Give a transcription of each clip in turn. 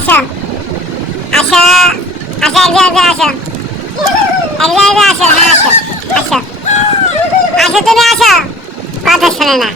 আসো। আসো। আসো একজন একজন আসো। একজন একজন আসো। হ্যাঁ আসো। আসো। আসো তুমি, আসো। কথা শোনে না।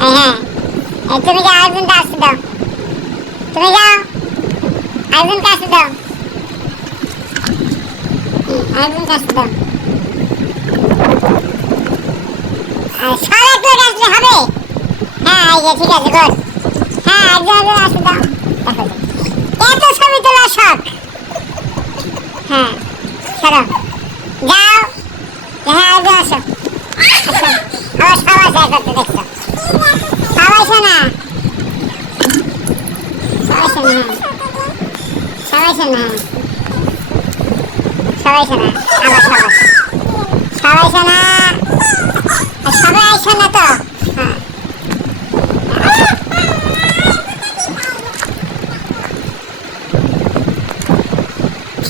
হ্যাঁ। তুমি যাও আরেকজনকে আসতে দাও। তুমি যাও। আরেকজনকে আসতে দাও। আরেকজনকে আসতে দাও। এক লোক আসলে হবে? হ্যাঁ ঠিক আছে গুড হ্যাঁ একজন একজন আসতে দাও। হ্যাঁ চলো যাও হ্যাঁ একজন আসো। আবার সবাই যায় করতে দেখছ। সবাই শোনা সবাই শোনা সবাই শোনা সবাই শোনা আবার সবাই। সবাই শোনা আর সবাই শোনা তো হ্যাঁ